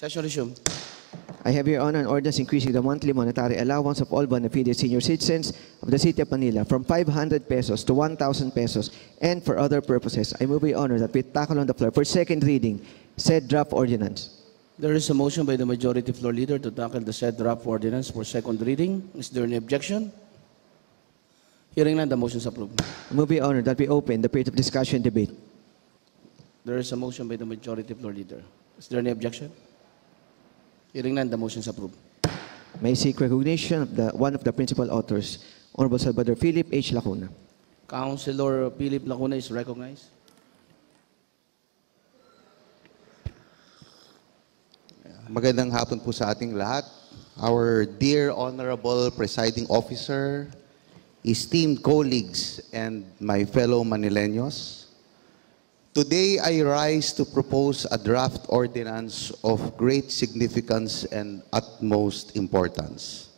Session resumed. I have your honor an ordinance increasing the monthly monetary allowance of all bona fide senior citizens of the City of Manila from 500 pesos to 1,000 pesos and for other purposes. I move your honor that we tackle on the floor for second reading said draft ordinance. There is a motion by the majority floor leader to tackle the said draft ordinance for second reading. Is there any objection? Hearing none, the motion is approved. I move your honor that we open the period of discussion and debate. There is a motion by the majority floor leader. Is there any objection? Hearing none, the motion is approved. May I seek recognition of one of the principal authors, Honorable Salvador Philip H. Lacuna. Councilor Philip Lacuna is recognized. Magandang hapon po sa ating lahat. Our dear Honorable Presiding Officer, esteemed colleagues, and my fellow Manileños, today I rise to propose a draft ordinance of great significance and utmost importance.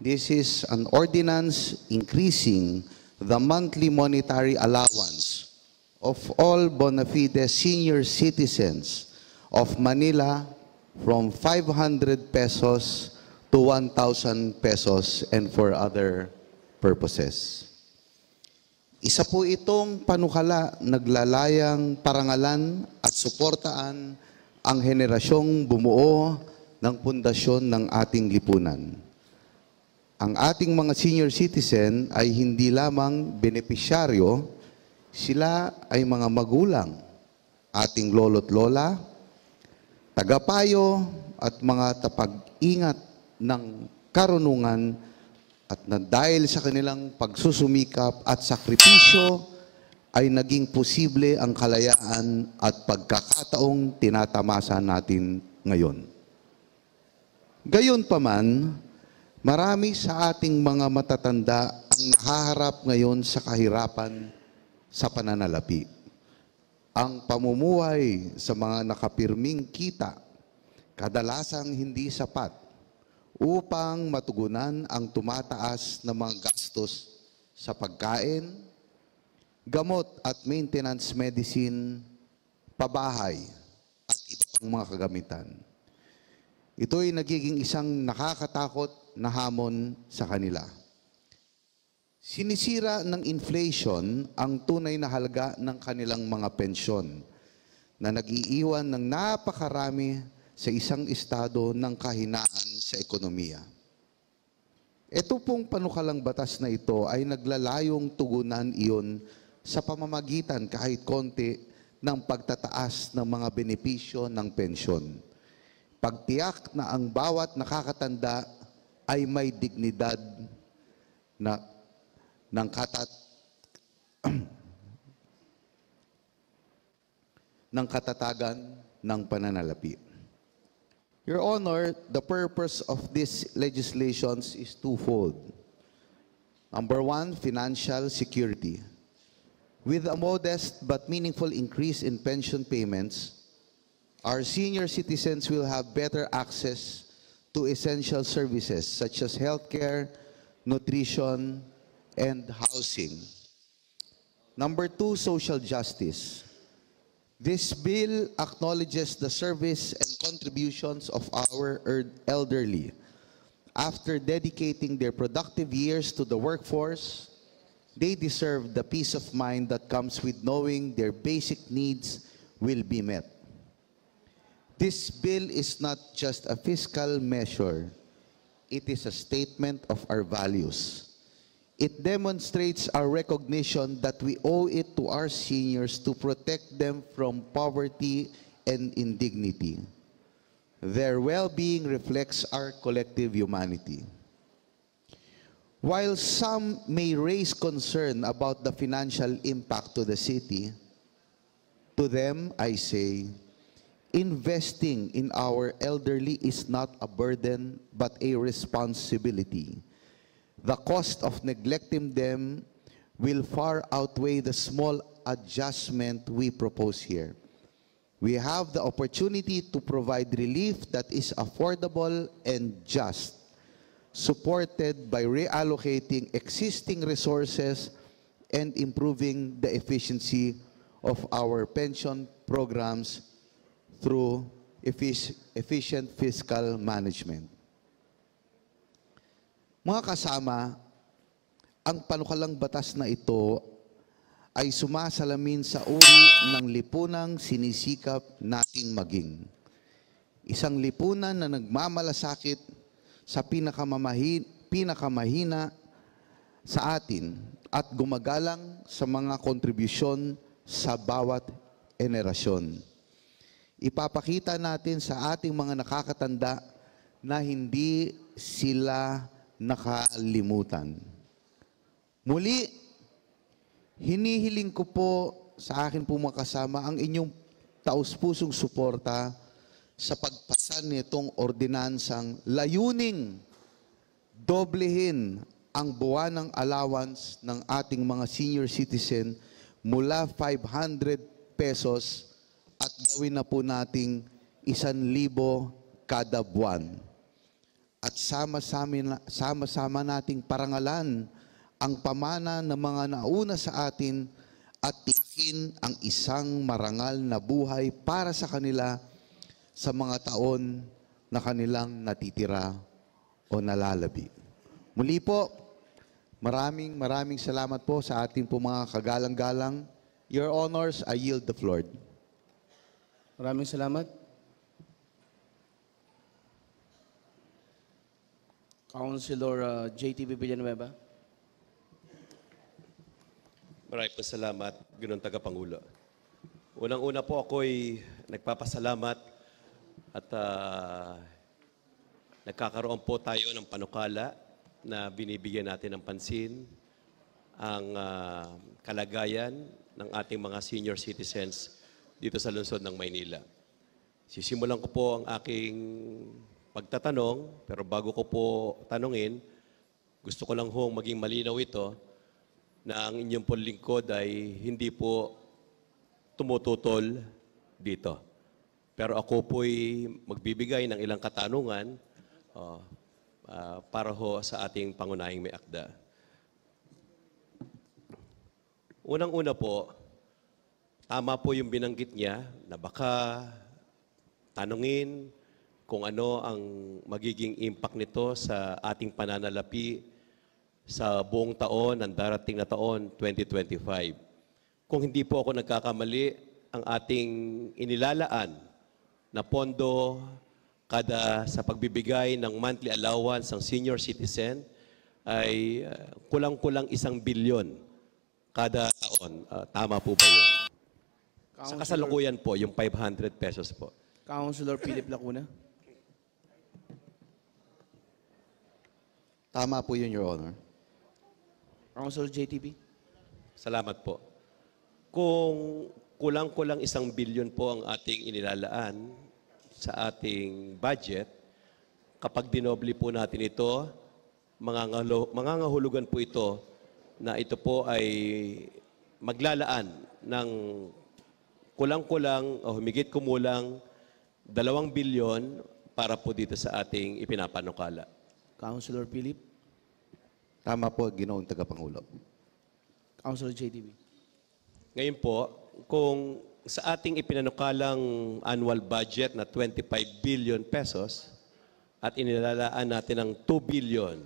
This is an ordinance increasing the monthly monetary allowance of all bona fide senior citizens of Manila from 500 pesos to 1,000 pesos and for other purposes. Isa po itong panukala naglalayang parangalan at suportaan ang henerasyong bumuo ng pundasyon ng ating lipunan. Ang ating mga senior citizen ay hindi lamang benepisyaryo, sila ay mga magulang, ating lolo't lola, tagapayo at mga tapag-ingat ng karunungan at na dahil sa kanilang pagsusumikap at sakripisyo ay naging posible ang kalayaan at pagkakataong tinatamasa natin ngayon. Gayunpaman, marami sa ating mga matatanda ang nahaharap ngayon sa kahirapan sa pananalapi. Ang pamumuhay sa mga nakapirming kita kadalasang hindi sapat upang matugunan ang tumataas na mga gastos sa pagkain, gamot at maintenance medicine, pabahay at iba pang mga kagamitan. Ito'y nagiging isang nakakatakot na hamon sa kanila. Sinisira ng inflation ang tunay na halaga ng kanilang mga pensyon na nag-iiwan ng napakarami sa isang estado ng kahinaan sa ekonomiya. Ito pong panukalang batas na ito ay naglalayong tugunan iyon sa pamamagitan kahit konti ng pagtataas ng mga benepisyo ng pensyon. Pagtiyak na ang bawat nakakatanda ay may dignidad na ng katatagan ng pananalapi. Your Honor, the purpose of these legislations is twofold. Number one, financial security. With a modest but meaningful increase in pension payments, our senior citizens will have better access to essential services such as healthcare, nutrition, and housing. Number two, social justice. This bill acknowledges the service and contributions of our elderly. After dedicating their productive years to the workforce, they deserve the peace of mind that comes with knowing their basic needs will be met. This bill is not just a fiscal measure, it is a statement of our values. It demonstrates our recognition that we owe it to our seniors to protect them from poverty and indignity. Their well-being reflects our collective humanity. While some may raise concern about the financial impact to the city, to them I say, investing in our elderly is not a burden but a responsibility. The cost of neglecting them will far outweigh the small adjustment we propose here. We have the opportunity to provide relief that is affordable and just, supported by reallocating existing resources and improving the efficiency of our pension programs through efficient fiscal management. Mga kasama, ang panukalang batas na ito ay sumasalamin sa uri ng lipunang sinisikap nating maging. Isang lipunan na nagmamalasakit sa pinakamahina sa atin at gumagalang sa mga kontribusyon sa bawat henerasyon. Ipapakita natin sa ating mga nakakatanda na hindi sila nakalimutan. Muli, hinihiling ko po sa akin po mga kasama ang inyong taus-pusong suporta sa pagpasa nitong ordinansang layuning doblehin ang buwanang allowance ng ating mga senior citizen mula 500 pesos at gawin na po nating 1,000 kada buwan. At sama-sama nating parangalan ang pamana ng mga nauna sa atin at tiyakin ang isang marangal na buhay para sa kanila sa mga taon na kanilang natitira o nalalabi. Muli po, maraming salamat po sa ating po mga kagalang-galang. Your Honors, I yield the floor. Maraming salamat. Councilor JTV Villanueva. Maraming salamat, Ginoong Tagapangulo. Unang-una po ako'y nagpapasalamat at nagkakaroon po tayo ng panukala na binibigyan natin ng pansin ang kalagayan ng ating mga senior citizens dito sa lungsod ng Maynila. Sisimulan ko po ang aking pagtatanong, pero bago ko po tanungin, gusto ko lang hong maging malinaw ito na ang inyong pong lingkod ay hindi po tumututol dito. Pero ako po'y magbibigay ng ilang katanungan para ho sa ating pangunahing may akda. Unang-una po, tama po yung binanggit niya na baka tanungin kung ano ang magiging impact nito sa ating pananalapi sa buong taon, ang darating na taon, 2025. Kung hindi po ako nagkakamali, ang ating inilalaan na pondo kada sa pagbibigay ng monthly allowance ng senior citizen ay kulang-kulang 1 bilyon kada taon. Tama po ba yun? Sa kasalukuyan po, yung 500 pesos po. Councilor Philip Lacuna. Tama po yun, Your Honor. Councilor JTV. Salamat po. Kung kulang-kulang 1 bilyon po ang ating inilalaan sa ating budget, kapag dinobli po natin ito, mangangahulugan po ito na ito po ay maglalaan ng kulang-kulang o humigit kumulang 2 bilyon para po dito sa ating ipinapanukala. Councilor Philip. Tama po, Ginoong Tagapangulo. Councilor JTV. Ngayon po, kung sa ating ipinanukalang annual budget na 25 billion pesos at inilalaan natin ng 2 billion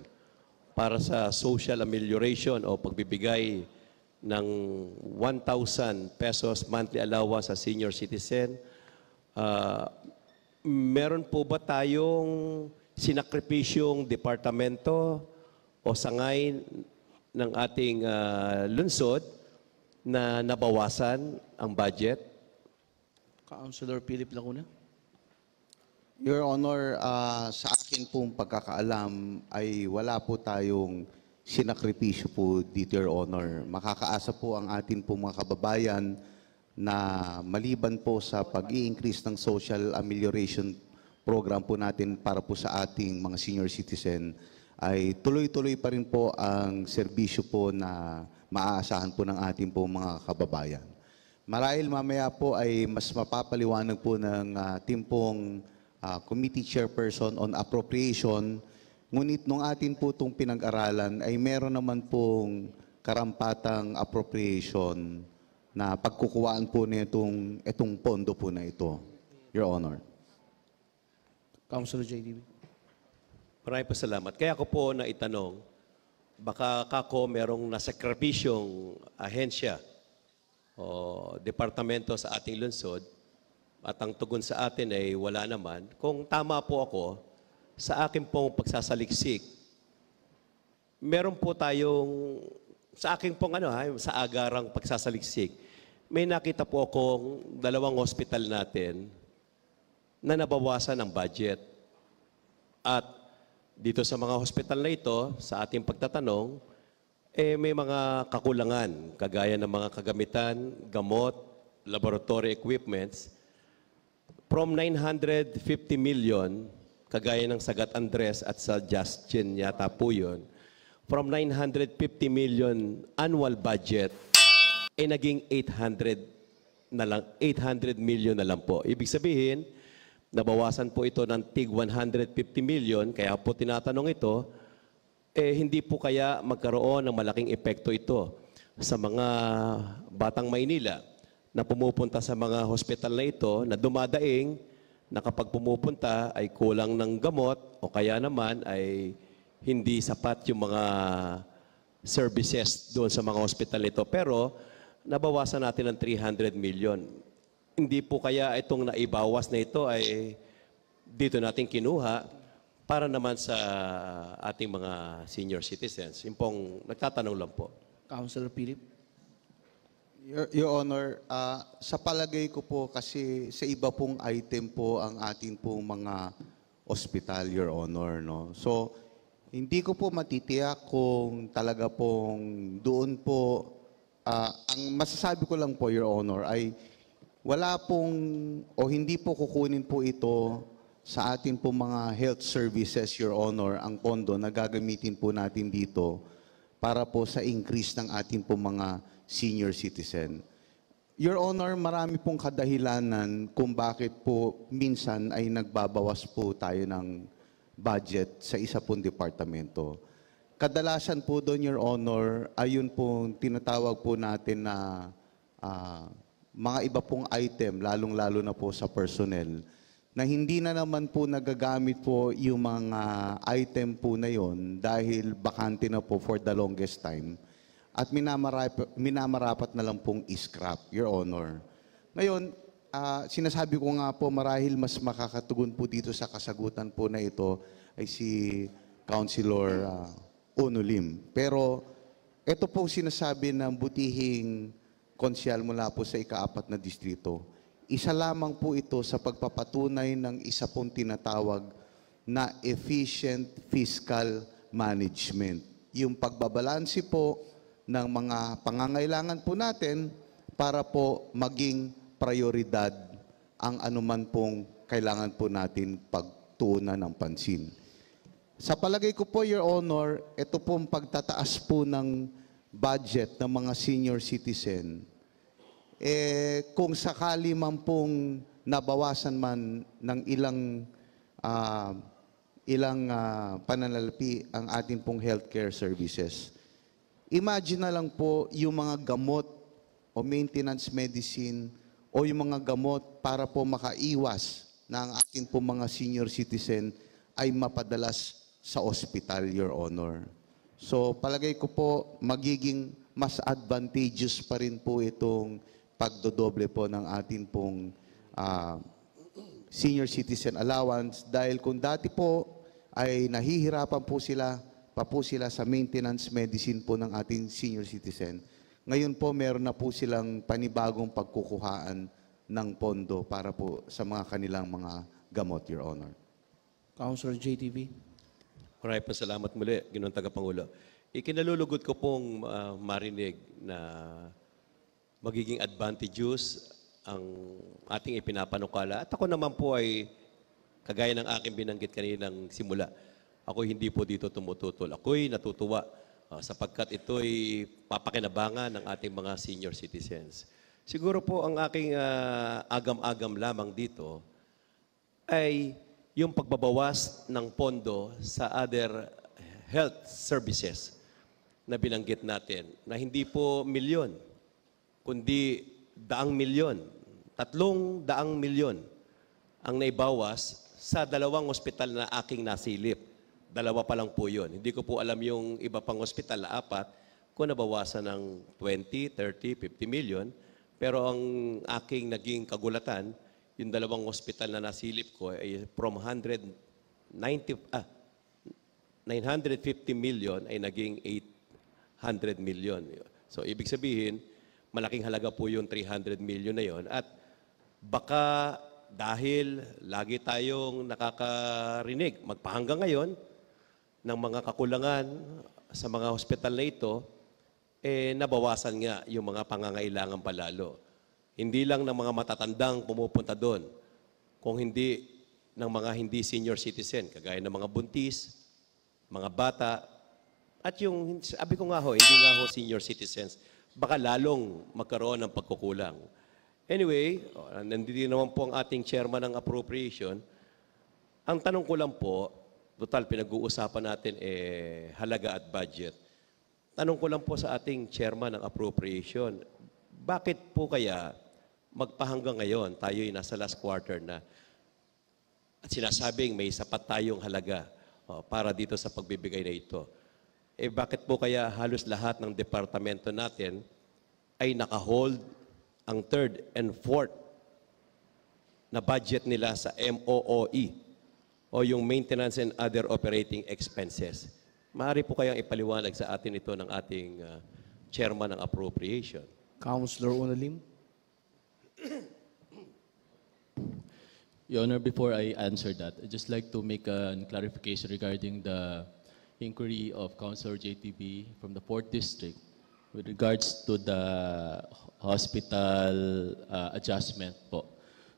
para sa social amelioration o pagbibigay ng 1,000 pesos monthly allowance sa senior citizen, meron po ba tayong sinakripisyong departamento o sangay ng ating lungsod na nabawasan ang budget? Councilor Philip Lacuna. Your Honor, sa akin pong pagkakaalam ay wala po tayong sinakripisyo po dito, Your Honor. Makakaasa po ang atin pong mga kababayan na maliban po sa pag-i-increase ng social amelioration program po natin para po sa ating mga senior citizen, ay tuloy-tuloy pa rin po ang serbisyo po na maaasahan po ng ating po mga kababayan. Marahil mamaya po ay mas mapapaliwanag po ng team pong Committee Chairperson on Appropriation, ngunit nung atin po itong pinag-aralan ay meron naman pong karampatang appropriation na pagkukuhaan po na itong pondo po na ito, Your Honor. Councilor JDB. Maraming pasalamat. Kaya ako po na itanong, baka kako merong nasakripisyong ahensya o departamento sa ating lungsod at ang tugon sa atin ay wala naman. Kung tama po ako, sa akin pong pagsasaliksik, meron po tayong, sa akin pong sa agarang pagsasaliksik, may nakita po akong 2 hospital natin na nabawasan ng budget. At dito sa mga hospital na ito, sa ating pagtatanong, may mga kakulangan, kagaya ng mga kagamitan, gamot, laboratory equipments. From 950 million, kagaya ng Sagat Andres at sa Justin yata po yun, from 950 million annual budget, naging 800 million na lang po. Ibig sabihin, nabawasan po ito ng tig 150 million, kaya po tinatanong ito, hindi po kaya magkaroon ng malaking epekto ito sa mga batang Maynila na pumupunta sa mga hospital na ito, na dumadaing, na kapag pumupunta ay kulang ng gamot o kaya naman ay hindi sapat yung mga services doon sa mga hospital nito. Pero nabawasan natin ng 300 million. Hindi po kaya itong naibawas na ito ay dito natin kinuha para naman sa ating mga senior citizens. Yung pong nagtatanong lang po. Councilor Philip. Your Honor, sa palagay ko po kasi sa iba pong item po ang ating pong mga hospital, Your Honor. No? So, hindi ko po matitiyak kung talaga pong doon po, ang masasabi ko lang po, Your Honor, ay wala pong o hindi po kukunin po ito sa ating po mga health services, Your Honor, ang pondo na gagamitin po natin dito para po sa increase ng ating po mga senior citizen. Your Honor, marami pong kadahilanan kung bakit po minsan ay nagbabawas po tayo ng budget sa isa pong departamento. Kadalasan po doon, Your Honor, ayun pong tinatawag po natin na mga iba pong item, lalong-lalo na po sa personnel, na hindi na naman po nagagamit po yung mga item po na yon dahil bakante na po for the longest time at minamarapat na lang pong scrap, Your Honor. Ngayon, sinasabi ko nga po marahil mas makakatugon po dito sa kasagutan po na ito ay si Councilor Onolim. Pero ito pong sinasabi ng butihing konsyal mula po sa ika-4 na distrito. Isa lamang po ito sa pagpapatunay ng isa pong tinatawag na efficient fiscal management. Yung pagbabalansi po ng mga pangangailangan po natin para po maging prioridad ang anuman pong kailangan po natin pagtuunan ng pansin. Sa palagay ko po, Your Honor, ito pong pagtataas po ng budget ng mga senior citizen, kung sakali man pong nabawasan man ng ilang pananalapi ang ating pong healthcare services. Imagine na lang po yung mga gamot o maintenance medicine o yung mga gamot para po makaiwas na ang ating pong mga senior citizen ay mapadalas sa ospital, Your Honor. So palagay ko po magiging mas advantageous pa rin po itong pagdodoble po ng ating pong senior citizen allowance dahil kung dati po ay nahihirapan po sila sa maintenance medicine po ng ating senior citizen. Ngayon po meron na po silang panibagong pagkukuhaan ng pondo para po sa mga kanilang mga gamot, Your Honor. Councilor JTV. Maraming pasalamat muli, Ginoong Tagapangulo. Ikinalulugod ko pong marinig na magiging advantageous ang ating ipinapanukala. At ako naman po ay, kagaya ng aking binanggit kaninang simula, ako hindi po dito tumututol. Ako'y natutuwa sapagkat ito'y papakinabangan ng ating mga senior citizens. Siguro po ang aking agam-agam lamang dito ay yung pagbabawas ng pondo sa other health services na binanggit natin, na hindi po milyon, kundi 100 milyon, 300 milyon ang naibawas sa dalawang ospital na aking nasilip. Dalawa pa lang po yun. Hindi ko po alam yung iba pang ospital na 4 kung nabawasan ng 20, 30, 50 million. Pero ang aking naging kagulatan, yung dalawang ospital na nasilip ko ay from 950 million ay naging 800 million. So ibig sabihin, malaking halaga po yung 300 million na yon. At baka dahil lagi tayong nakakarinig, magpahanggang ngayon, ng mga kakulangan sa mga hospital na ito, nabawasan nga yung mga pangangailangan palalo. Hindi lang ng mga matatandang pumupunta doon, kung hindi ng mga hindi senior citizen, kagaya ng mga buntis, mga bata, at yung, sabi ko nga ho, hindi nga ho senior citizens, baka lalong magkaroon ng pagkukulang. Anyway, nandito naman po ang ating chairman ng appropriation. Ang tanong ko lang po, total pinag-uusapan natin halaga at budget. Tanong ko lang po sa ating chairman ng appropriation, bakit po kaya magpahanggang ngayon, tayo'y nasa last quarter na, at sinasabing may sapat tayong halaga para dito sa pagbibigay na ito. Bakit po kaya halos lahat ng departamento natin ay naka-hold ang third and fourth na budget nila sa MOOE o yung Maintenance and Other Operating Expenses? Maaari po kayang ipaliwanag sa atin ito ng ating chairman ng appropriation. Councilor Unalim. Your Honor, before I answer that, I'd just like to make a clarification regarding the inquiry of Councilor JTB from the 4th District with regards to the hospital adjustment po.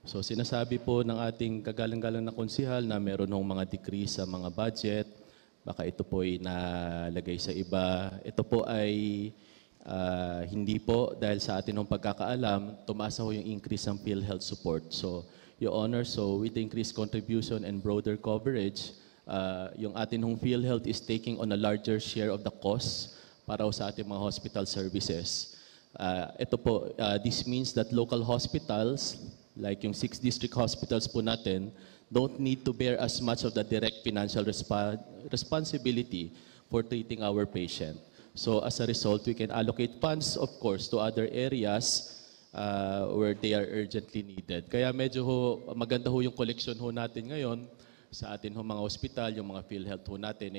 So sinasabi po ng ating kagalang-galang na konsihal na meron ng mga decrease sa mga budget, baka ito po ay nalagay sa iba. Ito po ay hindi po dahil sa atin ng pagkakaalam, tumaas ho yung increase ng PhilHealth support. So, Your Honor, so with the increased contribution and broader coverage, yung atin hong PhilHealth is taking on a larger share of the cost para sa ating mga hospital services. Ito po, this means that local hospitals, like yung 6 district hospitals po natin, don't need to bear as much of the direct financial responsibility for treating our patient. So as a result, we can allocate funds, of course, to other areas where they are urgently needed. Kaya medyo maganda ho yung collection ho natin ngayon sa atin ho mga hospital, yung mga PhilHealth ho natin,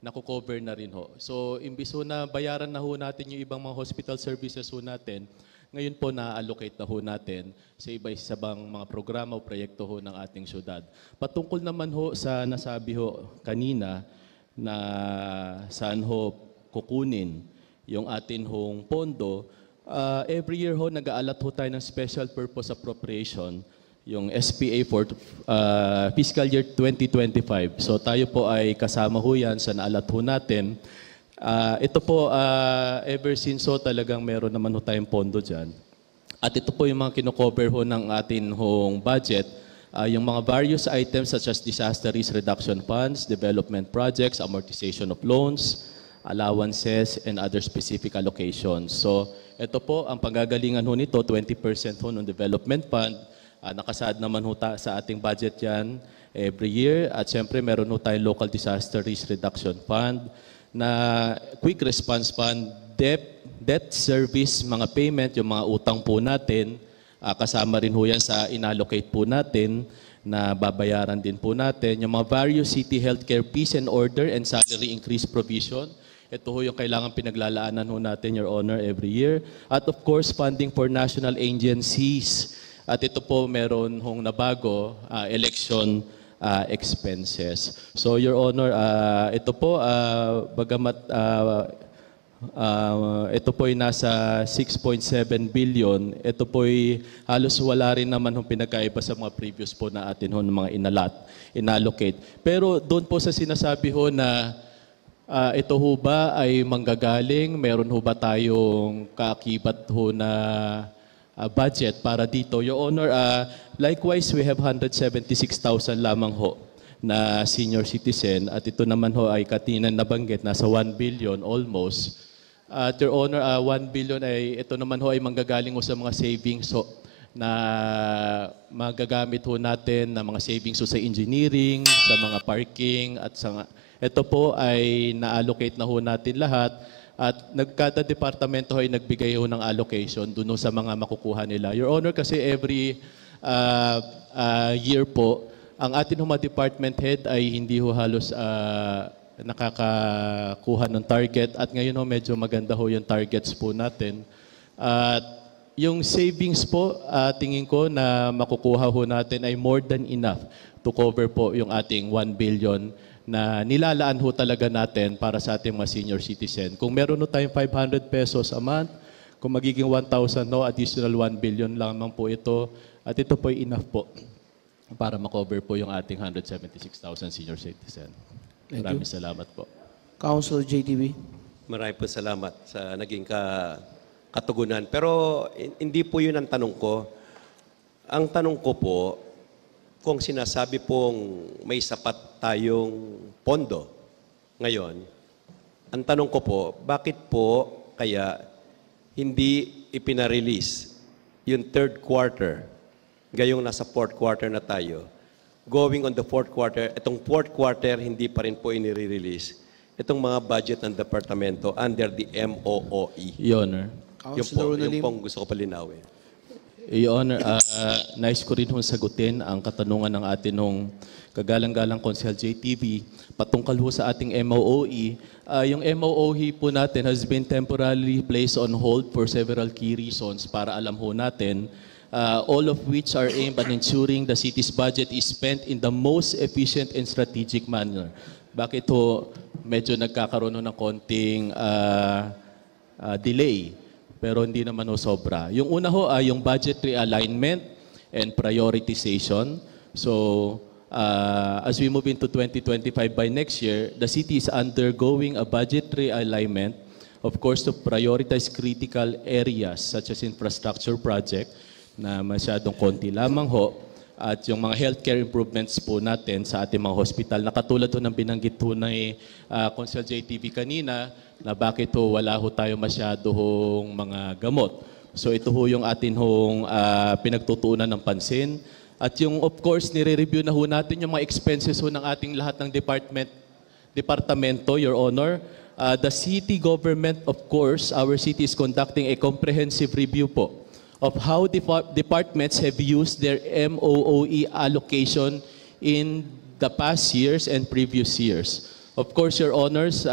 nakukover na rin ho. So imbis ho na bayaran na ho natin yung ibang mga hospital services ho natin, ngayon po na-allocate na ho natin sa iba-isabang mga programa o proyekto ho ng ating syudad. Patungkol naman ho sa nasabi ho kanina na saan ho kukunin yung atin hong pondo, every year ho nag-aalat ho tayo ng special purpose appropriation, yung SPA for fiscal year 2025. So tayo po ay kasama ho yan sa naalat ho natin. Ito po, ever since ho talagang meron naman ho tayong pondo dyan. At ito po yung mga kinocover ho ng atin hong budget, yung mga various items such as disaster risk reduction funds, development projects, amortization of loans, allowances, and other specific allocations. So ito po, ang panggagalingan ho nito, 20% ho ng development fund. Nakasaad naman ho sa ating budget yan every year. At syempre, meron ho tayong local disaster risk reduction fund na quick response fund, debt service, mga payment, yung mga utang po natin, kasama rin ho yan sa inallocate po natin na babayaran din po natin. Yung mga various city healthcare peace and order and salary increase provision, ito ho yung kailangan pinaglalaanan ho natin, Your Honor, every year. At of course, funding for national agencies. At ito po meron hong nabago, election expenses. So, Your Honor, ito po, bagamat ito po ay nasa 6.7 billion, ito po ay halos wala rin naman hong pinagkaiba sa mga previous po na atin ho ng mga inallocate. Pero doon po sa sinasabi ho na ito ho ba ay manggagaling? Meron ho ba tayong kaakibat ho na budget para dito? Your Honor, likewise, we have 176,000 lamang ho na senior citizen at ito naman ho ay katinan nabanggit, nasa 1 billion almost. At Your Honor, 1 billion ay ito naman ho ay manggagaling ho sa mga savings ho na magagamit ho natin na mga savings ho sa engineering, sa mga parking, at sa ito po ay na-allocate na ho natin lahat at kada departamento ay nagbigay ho ng allocation doon sa mga makukuha nila. Your Honor, kasi every year po, ang atin mga department head ay hindi ho halos nakakakuha ng target at ngayon ho medyo maganda ho yung targets po natin. At yung savings po, tingin ko na makukuha ho natin ay more than enough to cover po yung ating 1 billion na nilalaan ho talaga natin para sa ating mga senior citizen. Kung meron ho tayong 500 pesos a month, kung magiging 1,000, no, additional 1 billion lamang po ito. At ito po ay enough po para makover po yung ating 176,000 senior citizen. Maraming salamat po. Council JTV. Maraming po salamat sa naging katugunan. Pero hindi po yun ang tanong ko. Ang tanong ko po, kung sinasabi pong may sapat tayong pondo ngayon, ang tanong ko po, bakit po kaya hindi ipinarelease yung third quarter, gayong nasa fourth quarter na tayo, going on the fourth quarter, itong fourth quarter hindi pa rin po inire-release itong mga budget ng departamento under the MOOE. Your Honor. Councilor Yung Unalim. pong gusto ko palinawin. Your Honor, nais ko rin hong sagutin ang katanungan ng atin nung kagalang-galang Konsehal JTV patungkol ho sa ating MOOE. Yung MOOE po natin has been temporarily placed on hold for several key reasons para alam ho natin, all of which are aimed at ensuring the city's budget is spent in the most efficient and strategic manner. Bakit ho medyo nagkakaroon ho ng konting delay? Pero hindi naman ho sobra. Yung una ho ay yung budget realignment and prioritization. So, as we move into 2025 by next year, the city is undergoing a budget realignment, of course, to prioritize critical areas such as infrastructure project na masyadong konti lamang ho at yung mga healthcare improvements po natin sa ating mga hospital. Nakatulad ho ng binanggit ho ng Council JTV kanina, na bakit ho wala ho tayo masyado hong mga gamot. So ito ho yung atin hong pinagtutuunan ng pansin. At yung of course, nire-review na ho natin yung mga expenses ho ng ating lahat ng departamento, Your Honor. The city government, of course, our city is conducting a comprehensive review po of how departments have used their MOOE allocation in the past years and previous years. Of course, Your Honors,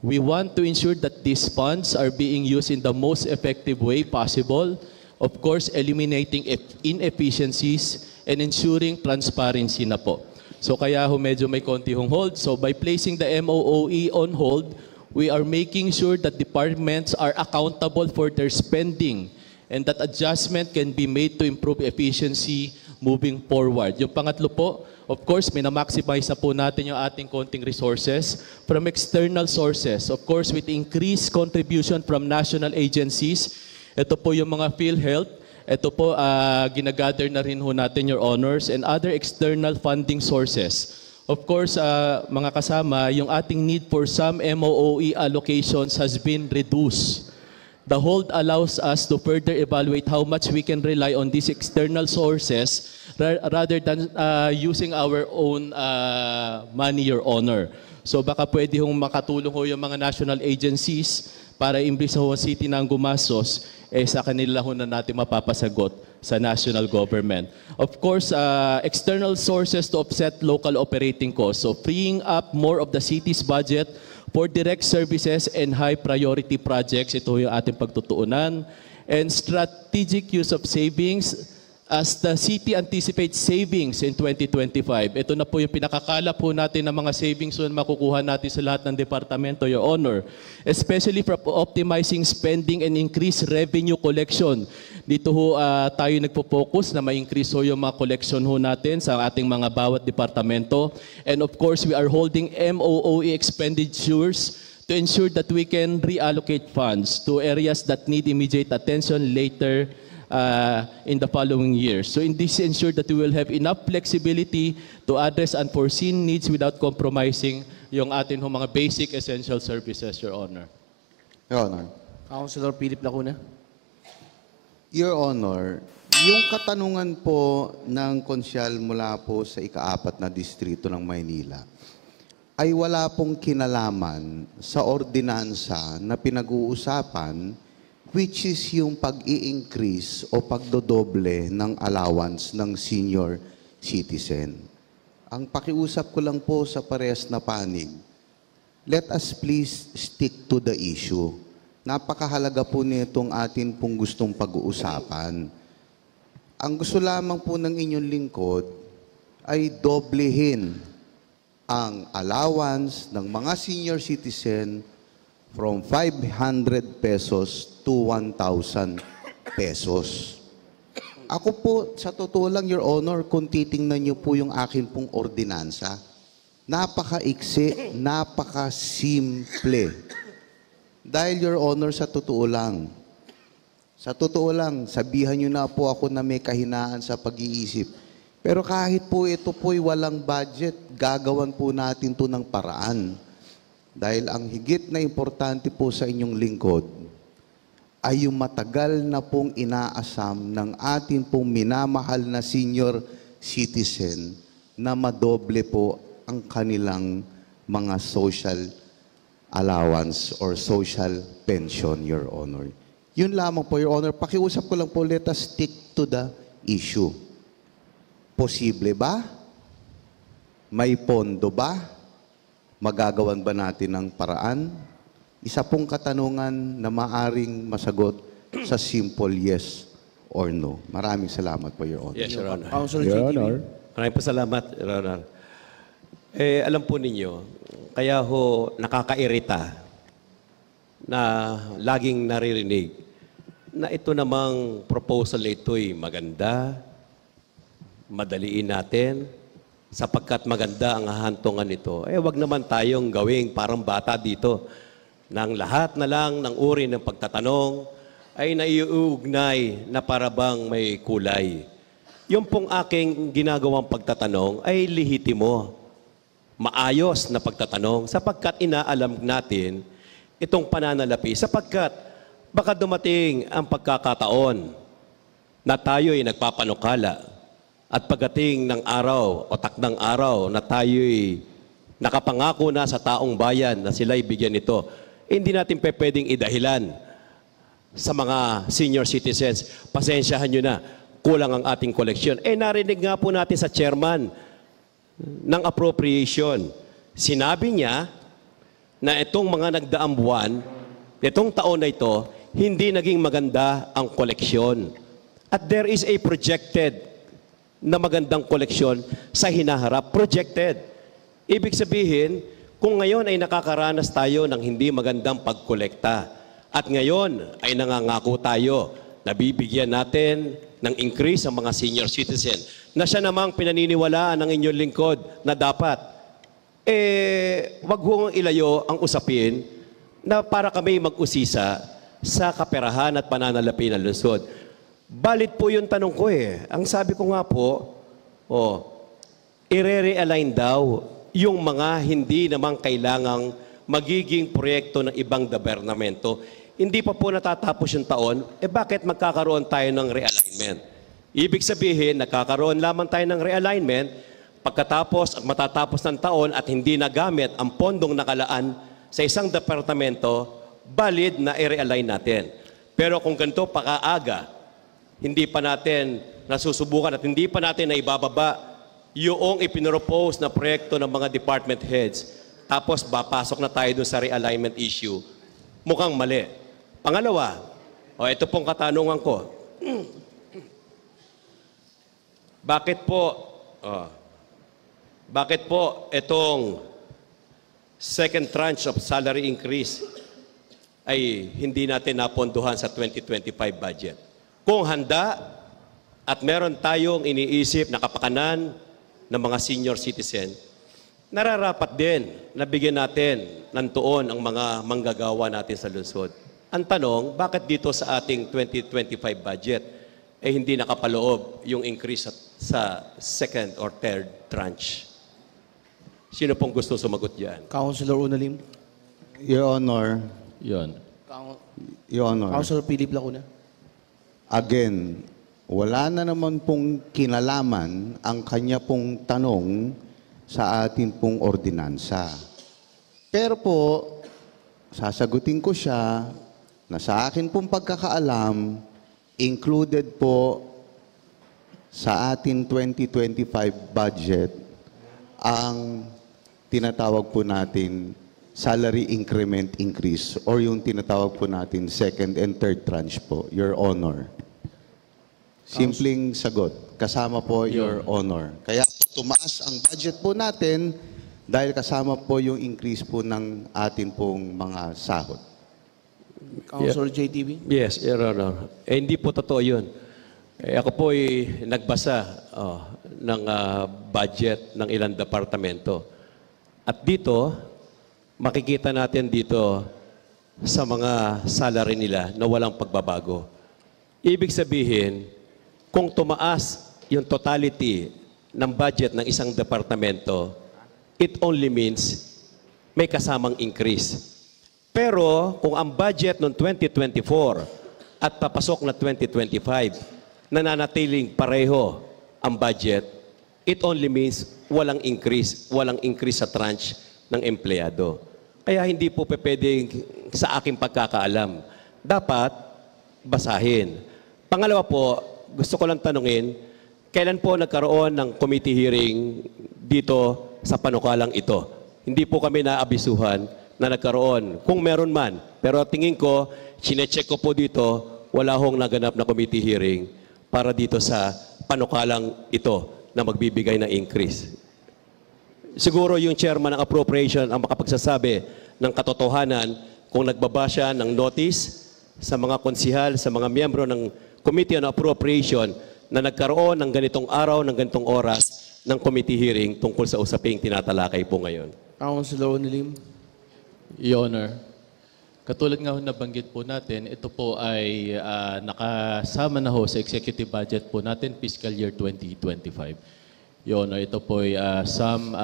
we want to ensure that these funds are being used in the most effective way possible. Of course, eliminating inefficiencies and ensuring transparency na po. So kaya ho medyo may konti hong hold. So by placing the MOOE on hold, we are making sure that departments are accountable for their spending and that adjustment can be made to improve efficiency moving forward. Yung pangatlo po, of course, minamaximize na po natin yung ating konting resources from external sources. Of course, with increased contribution from national agencies, ito po yung mga PhilHealth, ito po ginagather na rin ho natin, Your Honors, and other external funding sources. Of course, mga kasama, yung ating need for some MOOE allocations has been reduced. The hold allows us to further evaluate how much we can rely on these external sources rather than using our own money, Your Honor. So baka pwede hong makatulong ho yung mga national agencies para imbis ho ang city na ang gumastos, sa kanila ho na natin mapapasagot sa national government. Of course, external sources to offset local operating costs. So freeing up more of the city's budget for direct services and high priority projects, ito yung ating pagtutuunan. And strategic use of savings as the city anticipates savings in 2025. Ito na po yung pinakakala po natin ng mga savings na makukuha natin sa lahat ng departamento, Your Honor. Especially for optimizing spending and increase revenue collection. Dito ho tayo nagpo-focus na ma-increase ho yung mga collection ho natin sa ating mga bawat departamento. And of course, we are holding MOOE expenditures to ensure that we can reallocate funds to areas that need immediate attention later in the following years. So in this ensure that we will have enough flexibility to address unforeseen needs without compromising yung atin ho mga basic essential services, Your Honor. Your Honor. Councilor Philip Lacuna. Your Honor, Yung katanungan po ng konsyal mula po sa ika-4 na distrito ng Maynila ay wala pong kinalaman sa ordinansa na pinag-uusapan, which is yung pag-i-increase o pagdodoble ng allowance ng senior citizen. Ang pakiusap ko lang po sa parehas na panig, let us please stick to the issue. Napakahalaga po nitong atin pong gustong pag-uusapan. Ang gusto lamang po ng inyong lingkod ay doblehin ang allowance ng mga senior citizen from 500 pesos to 1,000 pesos. Ako po, sa totoo lang, Your Honor, kung titingnan niyo po yung akin pong ordinansa, napaka-iksi, napaka-simple. Dahil, Your Honor, sa totoo lang, sabihan niyo na po ako na may kahinaan sa pag-iisip. Pero kahit po ito po'y walang budget, gagawan po natin to ng paraan. Dahil ang higit na importante po sa inyong lingkod ay yung matagal na pong inaasam ng atin pong minamahal na senior citizen na madoble po ang kanilang mga social allowance or social pension, Your Honor. Yun lamang po, Your Honor. Pakiusap ko lang po, let us stick to the issue. Posible ba? May pondo ba? Magagawan ba natin ng paraan? Isa pong katanungan na maaring masagot sa simple yes or no. Maraming salamat po, Your Honor. Yes, Your Honor. Councilor Your JDB. Honor. Maraming po salamat, Your Honor. Alam po ninyo, kaya ho nakakairita na laging naririnig na ito namang proposal na ito'y maganda, madaliin natin, sapagkat maganda ang hahantungan nito. Wag naman tayong gawing parang bata dito nang lahat na lang ng uri ng pagtatanong ay naiuugnay na parabang may kulay. Yung pong aking ginagawang pagtatanong ay lihitimo, maayos na pagtatanong sapagkat inaalam natin itong pananalapi sapagkat baka dumating ang pagkakataon na tayo'y nagpapanukala at pagdating ng araw o takdang araw na tayo'y nakapangako na sa taong bayan na sila'y bigyan nito, hindi natin pwedeng idahilan sa mga senior citizens. Pasensyahan nyo na, kulang ang ating koleksyon. Narinig nga po natin sa chairman ng appropriation. Sinabi niya na itong mga nagdaang buwan, itong taon na ito, hindi naging maganda ang koleksyon. At there is a projected na magandang koleksyon sa hinaharap. Projected. Ibig sabihin, kung ngayon ay nakakaranas tayo ng hindi magandang pagkolekta at ngayon ay nangangako tayo na bibigyan natin ng increase ang mga senior citizen na siya namang pinaniniwalaan ng inyong lingkod na dapat, wag hong ilayo ang usapin na para kami mag-usisa sa kaperahan at pananalapi ng lungsod. Valid po yung tanong ko Ang sabi ko nga po, i-re-realign daw yung mga hindi naman kailangang magiging proyekto ng ibang gobernamento. Hindi pa po natatapos yung taon, bakit magkakaroon tayo ng realignment? Ibig sabihin, nagkakaroon lamang tayo ng realignment pagkatapos at matatapos ng taon at hindi nagamit ang pondong nakalaan sa isang departamento, valid na i-realign natin. Pero kung ganito pakaaga, hindi pa natin nasusubukan at hindi pa natin naibababa yung ipinropose na proyekto ng mga department heads, tapos papasok na tayo dun sa realignment issue, mukhang mali. Pangalawa, ito pong katanungan ko. Bakit po itong second tranche of salary increase ay hindi natin napondohan sa 2025 budget? Kung handa at meron tayong iniisip na kapakanan ng mga senior citizen, nararapat din na bigyan natin ng tuon ang mga manggagawa natin sa lungsod. Ang tanong, bakit dito sa ating 2025 budget hindi nakapaloob yung increase sa second or third tranche? Sino pong gusto sumagot diyan? Councilor Unalim. Your Honor, Yun. Your Honor, Councilor Philip Lacuna. again, wala na naman pong kinalaman ang kanya pong tanong sa atin pong ordinansa. Pero po, sasagutin ko siya na sa akin pong pagkakaalam, included po sa atin 2025 budget ang tinatawag po natin salary increment increase or yung tinatawag po natin second and third tranche po, Your Honor. Simpleng sagot, kasama po, Your Honor. Kaya tumaas ang budget po natin dahil kasama po yung increase po ng atin pong mga sahod. Councilor JTV. Yes, Your Honor. Hindi po totoo yun. Ako po ay nagbasa ng budget ng ilang departamento. At dito, makikita natin dito sa mga salary nila na walang pagbabago. Ibig sabihin, kung tumaas yung totality ng budget ng isang departamento, it only means may kasamang increase. Pero kung ang budget noong 2024 at papasok na 2025, nananatiling pareho ang budget, it only means walang increase sa tranche ng empleyado. Kaya hindi po pwedeng sa aking pagkakaalam. Dapat basahin. Pangalawa po, gusto ko lang tanungin, kailan po nagkaroon ng committee hearing dito sa panukalang ito? Hindi po kami naabisuhan na nagkaroon. Kung meron man, pero tingin ko, sinecheck ko po dito, wala hong naganap na committee hearing para dito sa panukalang ito na magbibigay ng increase. Siguro yung chairman ng appropriation ang makapagsasabi ng katotohanan kung nagbaba siya ng notice sa mga konsihal, sa mga miyembro ng Committee on Appropriation na nagkaroon ng ganitong araw, ng ganitong oras ng committee hearing tungkol sa usaping tinatalakay po ngayon. Councilor Onilim. Your Honor, katulad nga ho nabanggit po natin, ito po ay nakasama na ho sa executive budget po natin fiscal year 2025. Your Honor, ito po ay some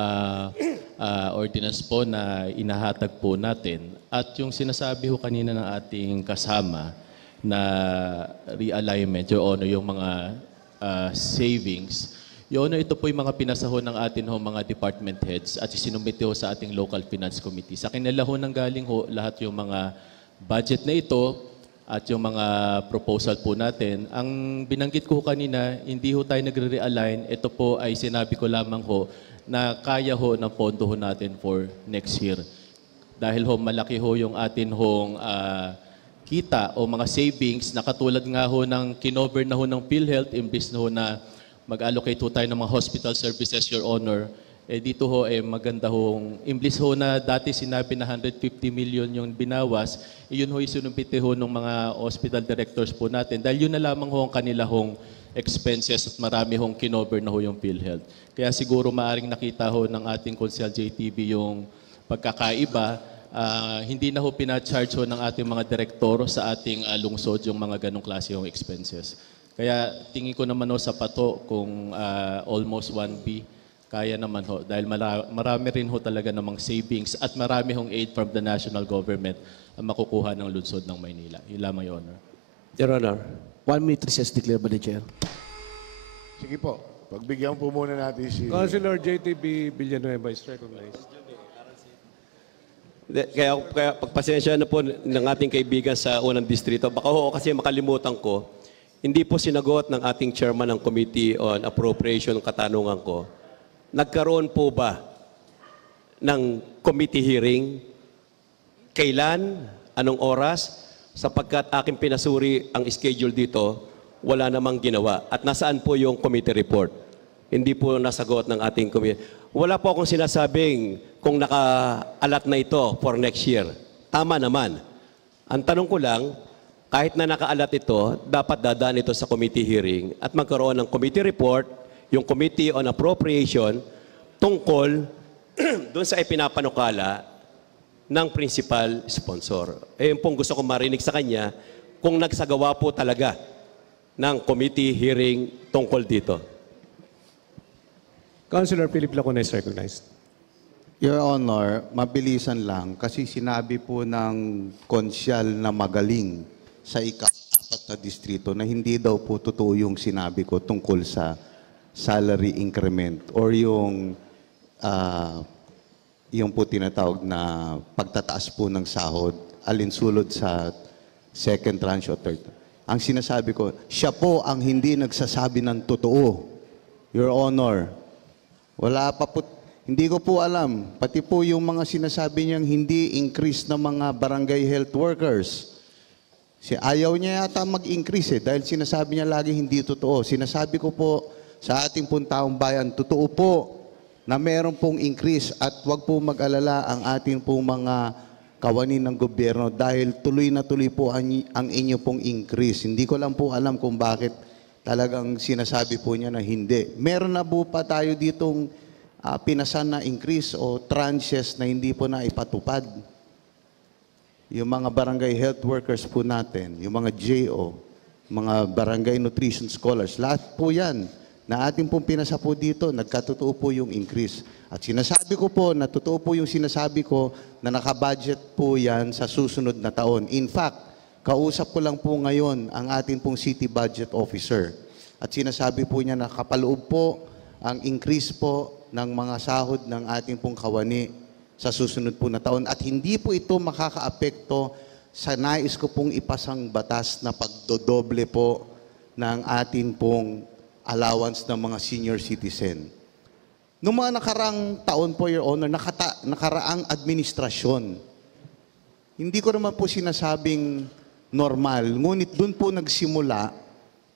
ordinance po na inahatag po natin. At yung sinasabi ho kanina ng ating kasama na realignment, Your Honor, yung mga savings, Your Honor, ito po yung mga pinasahon ng atin ho mga department heads at sinumite ho sa ating local finance committee. Sa kanila ho nang galing ho lahat yung mga budget na ito at yung mga proposal po natin. Ang binanggit ko kanina, hindi ho tayo nagre-realign. Ito po ay sinabi ko lamang ho na kaya ho ng pondo ho natin for next year. Dahil ho malaki ho yung atin hong kita o mga savings na katulad nga ho ng kinover na ho ng PhilHealth imbis na ho na mag-allocate ho tayo ng mga hospital services, Your Honor. Dito ho maganda hong, imbis ho na dati sinabi na 150 million yung binawas, yun ho isinumpite ho ng mga hospital directors po natin. Dahil yun na lamang ho ang kanila hong expenses at marami hong kinover na ho yung PhilHealth. Kaya siguro maaring nakita ho ng ating Konsehal JTV yung pagkakaiba. Hindi na ho pinacharge ho ng ating mga direktor sa ating lungsod yung mga ganong klase hong expenses. Kaya tingin ko naman ho sa pato kung almost 1B, kaya naman ho, dahil marami rin ho talaga namang savings at marami hong aid from the national government ang makukuha ng lungsod ng Maynila. Yun lamang, Your Honor. Your Honor. 1 minute recess declared by the chair. Sige po. Pagbigyan po muna natin si... Councilor JTB Villanueva is recognized. Kaya pagpasensya na po ng ating kaibigan sa unang distrito, baka ho kasi makalimutan ko, hindi po sinagot ng ating chairman ng Committee on Appropriation ng katanungan ko, nagkaroon po ba ng committee hearing? Kailan? Anong oras? Sapagkat aking pinasuri ang schedule dito, wala namang ginawa. At nasaan po yung committee report? Hindi po nasagot ng ating committee. Wala po akong sinasabing kung naka-alat na ito for next year. Tama naman. Ang tanong ko lang, kahit na naka-alat ito, dapat dadaan ito sa committee hearing at magkaroon ng committee report, yung Committee on Appropriation, tungkol doon sa ipinapanukala ng principal sponsor. Yun pong gusto ko marinig sa kanya kung nagsagawa po talaga ng committee hearing tungkol dito. Councilor Philip Lacuna is recognized. Your Honor, mabilisan lang kasi sinabi po ng konsyal na magaling sa apat na distrito na hindi daw po totoo yung sinabi ko tungkol sa salary increment or yung po tinatawag na pagtataas po ng sahod alinsulod sa second tranche o third. Ang sinasabi ko, siya po ang hindi nagsasabi ng totoo, Your Honor. Wala pa po, hindi ko po alam. Pati po yung mga sinasabi niyang hindi increase ng mga barangay health workers. Ayaw niya yata mag-increase dahil sinasabi niya lagi hindi totoo. Sinasabi ko po sa ating pong taong bayan, totoo po na meron pong increase at wag po mag-alala ang ating pong mga kawanin ng gobyerno dahil tuloy na tuloy po ang inyo pong increase. Hindi ko lang po alam kung bakit talagang sinasabi po niya na hindi. Meron na po pa tayo ditong pinasan na increase o tranches na hindi po na ipatupad. Yung mga barangay health workers po natin, yung mga JO, mga barangay nutrition scholars, lahat po yan na ating pong pinasa po dito, nagkatotoo po yung increase. At sinasabi ko po na totoo po yung sinasabi ko na nakabudget po yan sa susunod na taon. In fact, kausap ko lang po ngayon ang ating pong city budget officer. At sinasabi po niya na kapaloob po ang increase po ng mga sahod ng ating pong kawani sa susunod po na taon. At hindi po ito makakaapekto sa nais ko pong ipasang batas na pagdodoble po ng ating pong allowance ng mga senior citizen. Noong mga nakarang taon po, Your Honor, nakaraang administrasyon, hindi ko naman po sinasabing normal, ngunit doon po nagsimula,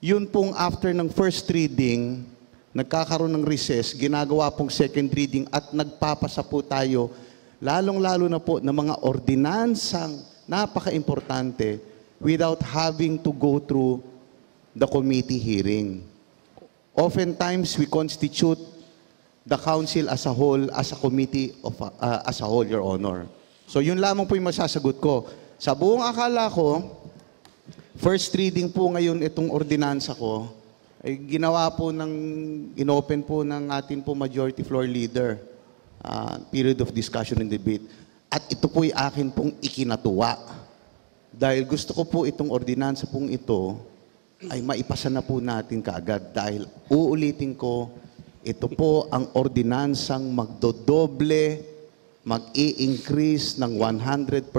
yun pong after ng first reading, nagkakaroon ng recess, ginagawa pong second reading at nagpapasa po tayo, lalong-lalo na po ng mga ordinansang napaka-importante without having to go through the committee hearing. Oftentimes, we constitute the council as a whole, as a committee of, as a whole, Your Honor. So yun lamang po yung masasagot ko. Sa buong akala ko, first reading po ngayon itong ordinansa ko, ay ginawa po inopen po ng ating po majority floor leader, period of discussion and debate. At ito po yung akin pong ikinatuwa. Dahil gusto ko po itong ordinansa pong ito, ay maipasa na po natin kaagad. Dahil uulitin ko, ito po ang ordinansang magdodoble, mag-i-increase ng 100%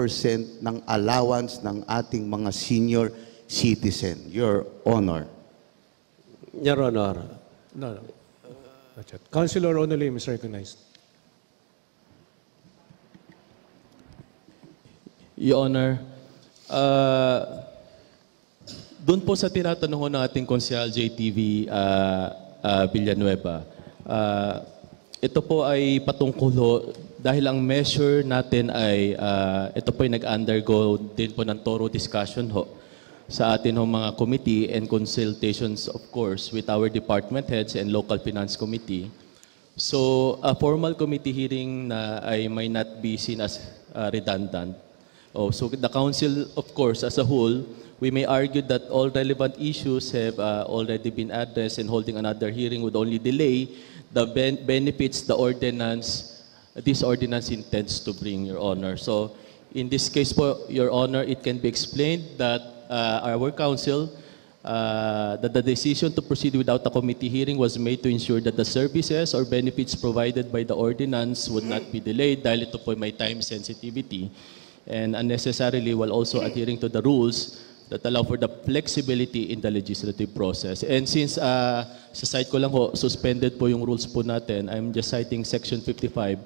ng allowance ng ating mga senior citizen. Your Honor. Your Honor. No. Not yet. Councilor Onolim is recognized. Your Honor, doon po sa tinatanong ko ng ating konsyal JTV Villanueva, ito po ay patungkol dahil ang measure natin ay ito po ay nag-undergo din po ng thorough discussion sa atin mga committee and consultations of course with our department heads and local finance committee. So a formal committee hearing na ay may not be seen as redundant. So the council of course as a whole, we may argue that all relevant issues have already been addressed and holding another hearing would only delay the benefits this ordinance intends to bring, Your Honor. So in this case po, Your Honor, it can be explained that our council, that the decision to proceed without a committee hearing was made to ensure that the services or benefits provided by the ordinance would not be delayed dahil ito po may time sensitivity and unnecessarily while also adhering to the rules that allow for the flexibility in the legislative process. And since sa site ko lang suspended po yung rules po natin, I'm just citing Section 55,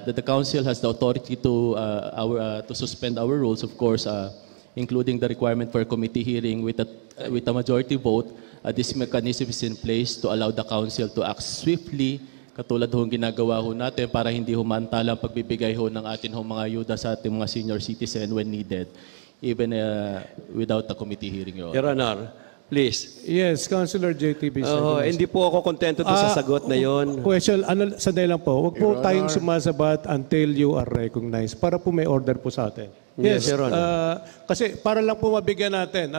that the Council has the authority to suspend our rules, of course, including the requirement for a committee hearing with a majority vote. This mechanism is in place to allow the Council to act swiftly, katulad hong ginagawa natin para hindi humantala ang pagbibigay ng atin mga ayuda sa ating mga senior citizen when needed, even without a committee hearing. Your Honor, please. Yes, Councilor JTB. Hindi po ako kontento sa sagot na yon. Question, sandali lang po. Huwag po tayong sumasabat until you are recognized para po may order po sa atin. Yes, Your Honor. Kasi para lang po mabigyan natin,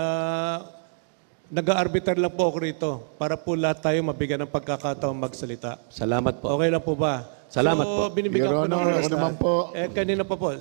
nag-arbiter lang po ako rito para po lahat tayo mabigyan ng pagkakataon magsalita. Salamat po. Okay lang po ba? Salamat po. Binibigyan Your ko ng Honor, oras ako naman po. Kanina pa po.